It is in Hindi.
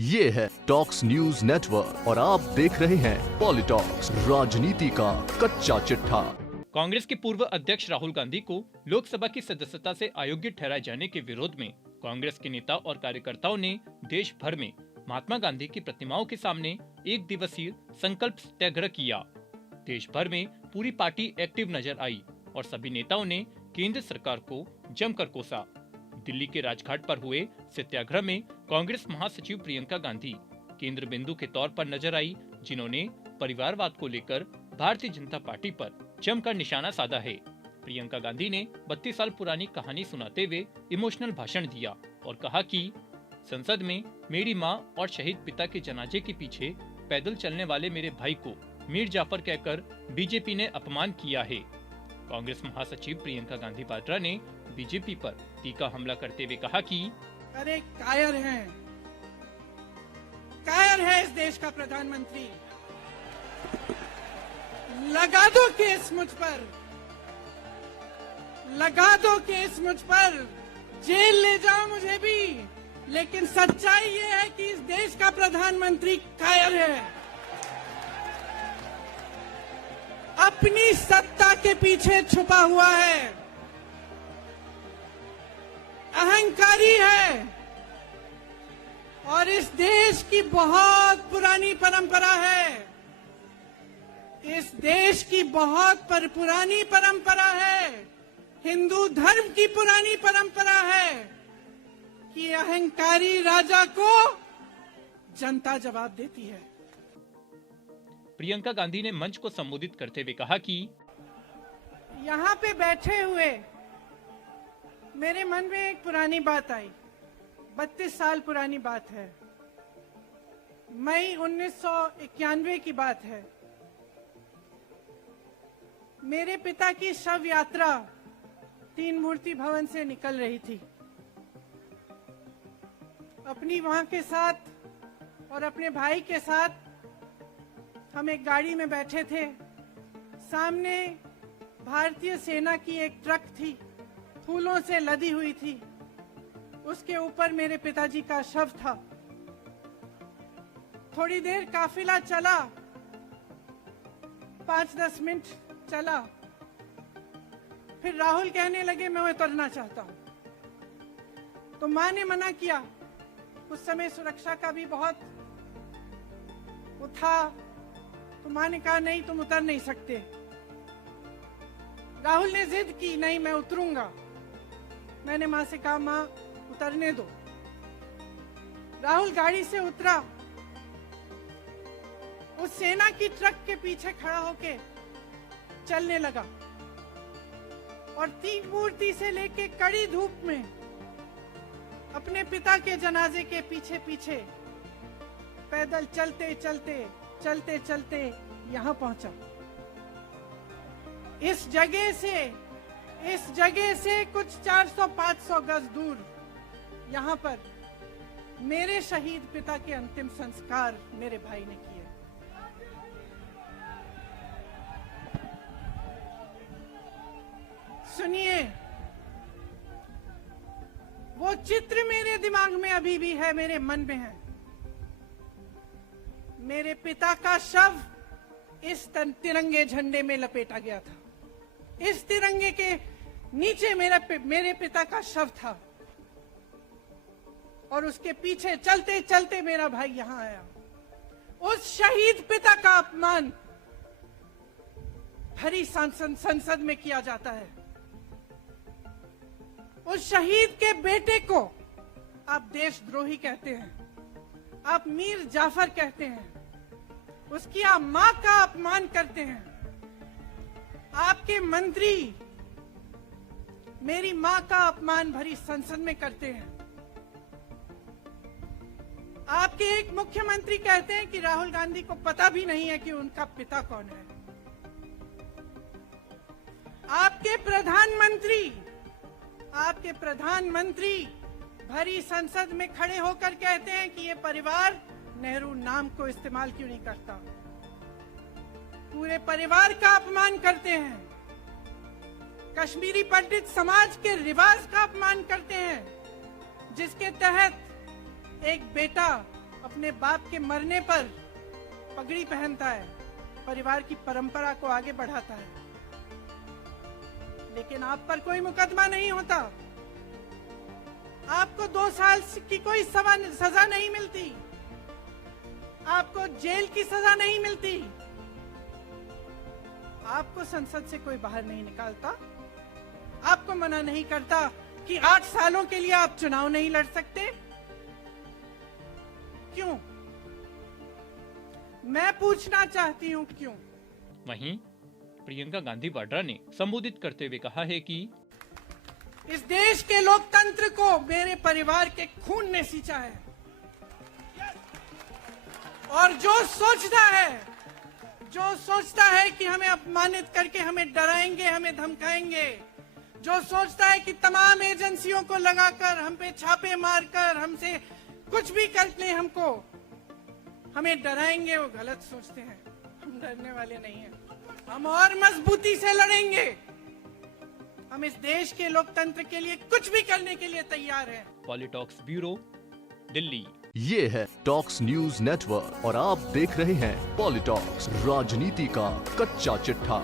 ये है टॉक्स न्यूज नेटवर्क और आप देख रहे हैं पॉलिटॉक्स, राजनीति का कच्चा चिट्ठा। कांग्रेस के पूर्व अध्यक्ष राहुल गांधी को लोकसभा की सदस्यता से अयोग्य ठहराए जाने के विरोध में कांग्रेस के नेता और कार्यकर्ताओं ने देश भर में महात्मा गांधी की प्रतिमाओं के सामने एक दिवसीय संकल्प सत्याग्रह किया। देश भर में पूरी पार्टी एक्टिव नजर आई और सभी नेताओं ने केंद्र सरकार को जमकर कोसा। दिल्ली के राजघाट पर हुए सत्याग्रह में कांग्रेस महासचिव प्रियंका गांधी केंद्र बिंदु के तौर पर नजर आई, जिन्होंने परिवारवाद को लेकर भारतीय जनता पार्टी पर जमकर निशाना साधा है। प्रियंका गांधी ने 32 साल पुरानी कहानी सुनाते हुए इमोशनल भाषण दिया और कहा कि संसद में मेरी मां और शहीद पिता के जनाजे के पीछे पैदल चलने वाले मेरे भाई को मीर जाफर कहकर बीजेपी ने अपमान किया है। कांग्रेस महासचिव प्रियंका गांधी वाड्रा ने बीजेपी पर तीखा हमला करते हुए कहा कि अरे कायर है इस देश का प्रधानमंत्री। लगा दो केस मुझ पर, लगा दो केस मुझ पर, जेल ले जाओ मुझे भी, लेकिन सच्चाई ये है कि इस देश का प्रधानमंत्री कायर है। अपनी सत्ता के पीछे छुपा हुआ है, अहंकारी है और इस देश की बहुत पुरानी परंपरा है, इस देश की बहुत पुरानी परंपरा है, हिंदू धर्म की पुरानी परंपरा है कि अहंकारी राजा को जनता जवाब देती है। प्रियंका गांधी ने मंच को संबोधित करते हुए कहा कि यहाँ पे बैठे हुए मेरे मन में एक पुरानी बात आई, 32 साल पुरानी बात है, मई 1991 की बात है। मेरे पिता की शव यात्रा तीन मूर्ति भवन से निकल रही थी। अपनी मां के साथ और अपने भाई के साथ हम एक गाड़ी में बैठे थे। सामने भारतीय सेना की एक ट्रक थी, फूलों से लदी हुई थी। उसके ऊपर मेरे पिताजी का शव था। थोड़ी देर काफिला चला, 5-10 मिनट चला, फिर राहुल कहने लगे मैं उतरना चाहता हूं। तो मां ने मना किया। उस समय सुरक्षा का भी बहुत वो था, तो मां ने कहा नहीं, तुम उतर नहीं सकते। राहुल ने जिद की, नहीं मैं उतरूंगा। मैंने मां से कहा मां उतरने दो। राहुल गाड़ी से उतरा, उस सेना की ट्रक के पीछे खड़ा होके चलने लगा और तीन मूर्ति से लेके कड़ी धूप में अपने पिता के जनाजे के पीछे पीछे पैदल चलते चलते चलते चलते यहां पहुंचा। इस जगह से कुछ 400-500 गज दूर यहां पर मेरे शहीद पिता के अंतिम संस्कार मेरे भाई ने किए। सुनिए, वो चित्र मेरे दिमाग में अभी भी है, मेरे मन में है। मेरे पिता का शव इस तिरंगे झंडे में लपेटा गया था। इस तिरंगे के नीचे मेरे पिता का शव था और उसके पीछे चलते चलते मेरा भाई यहां आया। उस शहीद पिता का अपमान भरी संसद में किया जाता है। उस शहीद के बेटे को आप देशद्रोही कहते हैं, आप मीर जाफर कहते हैं, उसकी आप मां का अपमान करते हैं। आपके मंत्री मेरी मां का अपमान भरी संसद में करते हैं। आपके एक मुख्यमंत्री कहते हैं कि राहुल गांधी को पता भी नहीं है कि उनका पिता कौन है। आपके प्रधानमंत्री भरी संसद में खड़े होकर कहते हैं कि ये परिवार नेहरू नाम को इस्तेमाल क्यों नहीं करता। पूरे परिवार का अपमान करते हैं। कश्मीरी पंडित समाज के रिवाज का अपमान करते हैं, जिसके तहत एक बेटा अपने बाप के मरने पर पगड़ी पहनता है, परिवार की परंपरा को आगे बढ़ाता है, लेकिन आप पर कोई मुकदमा नहीं होता, आपको 2 साल की कोई सजा नहीं मिलती, आपको जेल की सजा नहीं मिलती, आपको संसद से कोई बाहर नहीं निकालता, आपको मना नहीं करता कि 8 सालों के लिए आप चुनाव नहीं लड़ सकते। क्यों? मैं पूछना चाहती हूं क्यों? वहीं प्रियंका गांधी वाड्रा ने संबोधित करते हुए कहा है कि इस देश के लोकतंत्र को मेरे परिवार के खून ने सींचा है, और जो सोचता है कि हमें अपमानित करके हमें डराएंगे, हमें धमकाएंगे, जो सोचता है कि तमाम एजेंसियों को लगाकर हम पे छापे मारकर हमसे कुछ भी कर ले, हमको हमें डराएंगे, वो गलत सोचते हैं। हम डरने वाले नहीं हैं, हम और मजबूती से लड़ेंगे। हम इस देश के लोकतंत्र के लिए कुछ भी करने के लिए तैयार हैं। पॉलिटॉक्स ब्यूरो, दिल्ली। ये है टॉक्स न्यूज नेटवर्क और आप देख रहे हैं पॉलिटॉक्स, राजनीति का कच्चा चिट्ठा।